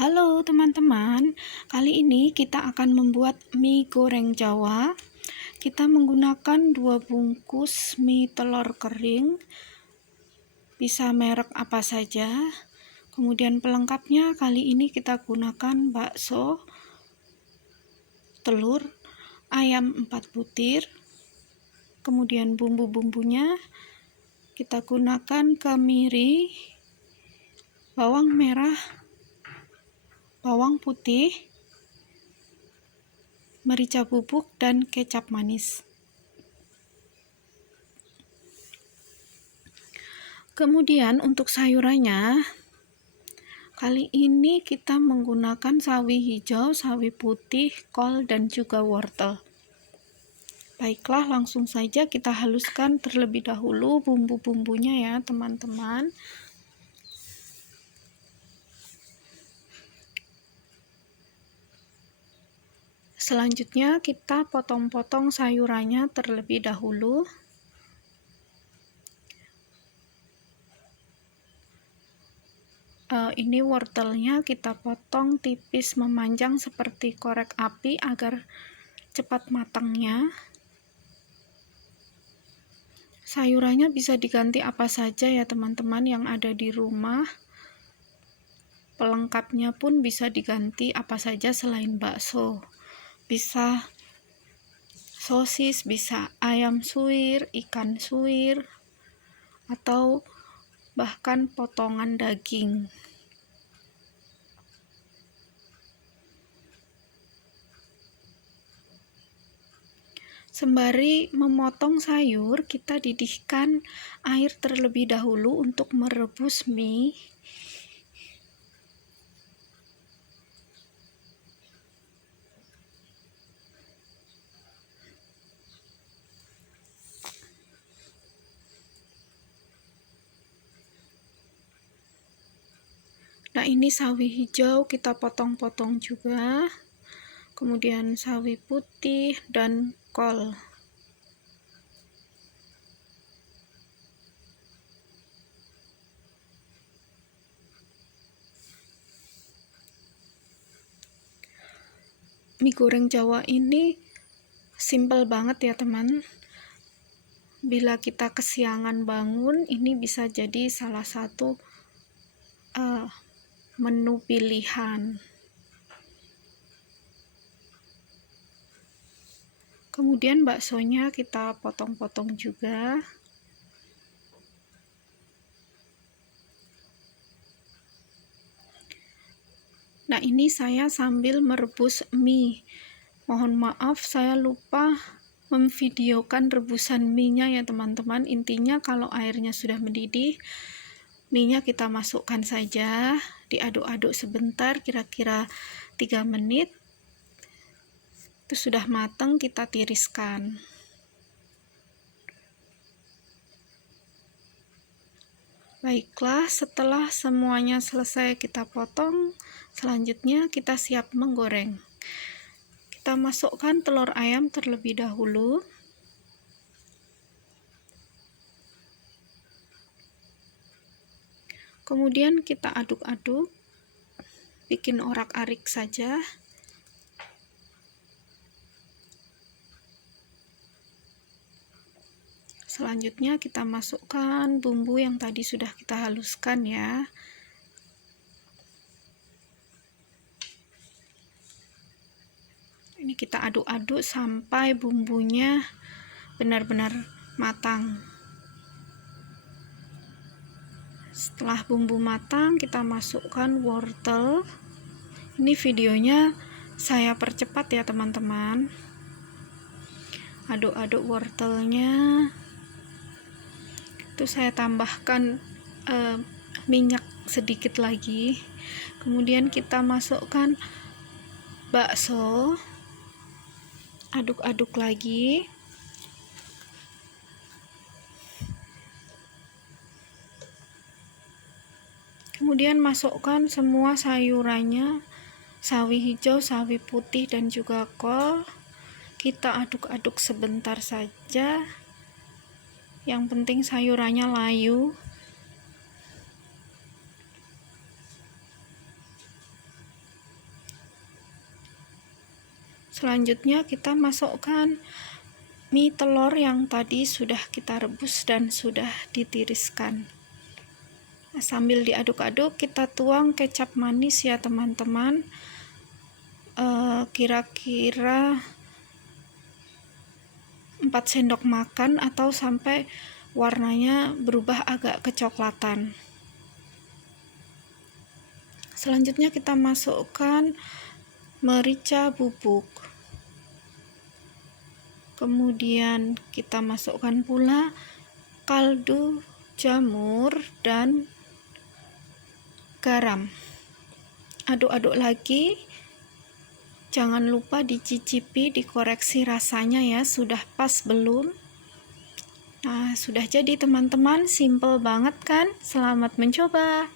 Halo teman-teman, kali ini kita akan membuat mie goreng Jawa. Kita menggunakan 2 bungkus mie telur kering, bisa merek apa saja. Kemudian pelengkapnya kali ini kita gunakan bakso, telur, ayam 4 butir. Kemudian bumbu-bumbunya kita gunakan kemiri, bawang merah, bawang putih, merica bubuk, dan kecap manis. Kemudian untuk sayurannya, kali ini kita menggunakan sawi hijau, sawi putih, kol, dan juga wortel. Baiklah, langsung saja kita haluskan terlebih dahulu bumbu-bumbunya ya teman-teman. Selanjutnya kita potong-potong sayurannya terlebih dahulu. Ini wortelnya kita potong tipis memanjang seperti korek api agar cepat matangnya. Sayurannya bisa diganti apa saja ya teman-teman yang ada di rumah. Pelengkapnya pun bisa diganti apa saja selain bakso. Bisa sosis, bisa ayam suwir, ikan suwir, atau bahkan potongan daging. Sembari memotong sayur, kita didihkan air terlebih dahulu untuk merebus mie. Nah, ini sawi hijau kita potong-potong juga. Kemudian sawi putih dan kol. Mie goreng Jawa ini simple banget ya teman. Bila kita kesiangan bangun, ini bisa jadi salah satu menu pilihan. Kemudian baksonya kita potong-potong juga. Nah, ini saya sambil merebus mie. Mohon maaf, saya lupa memvideokan rebusan mie-nya ya teman-teman. Intinya kalau airnya sudah mendidih, mie-nya kita masukkan saja, diaduk-aduk sebentar, kira-kira 3 menit. Itu sudah matang, kita tiriskan. Baiklah, setelah semuanya selesai kita potong, selanjutnya kita siap menggoreng. Kita masukkan telur ayam terlebih dahulu. Kemudian kita aduk-aduk, bikin orak-arik saja. Selanjutnya kita masukkan bumbu yang tadi sudah kita haluskan ya. Ini kita aduk-aduk sampai bumbunya benar-benar matang. Setelah bumbu matang, kita masukkan wortel. Ini videonya saya percepat ya teman-teman. Aduk-aduk wortelnya. Itu saya tambahkan minyak sedikit lagi. Kemudian kita masukkan bakso. Aduk-aduk lagi. Kemudian masukkan semua sayurannya, sawi hijau, sawi putih, dan juga kol. Kita aduk-aduk sebentar saja. Yang penting sayurannya layu. Selanjutnya kita masukkan mie telur yang tadi sudah kita rebus dan sudah ditiriskan. Nah, sambil diaduk-aduk kita tuang kecap manis ya teman-teman, kira-kira 4 sendok makan atau sampai warnanya berubah agak kecoklatan. Selanjutnya kita masukkan merica bubuk, kemudian kita masukkan pula kaldu jamur dan garam. Aduk-aduk lagi, jangan lupa dicicipi, dikoreksi rasanya ya, sudah pas belum. Nah, sudah jadi teman-teman, simple banget kan? Selamat mencoba.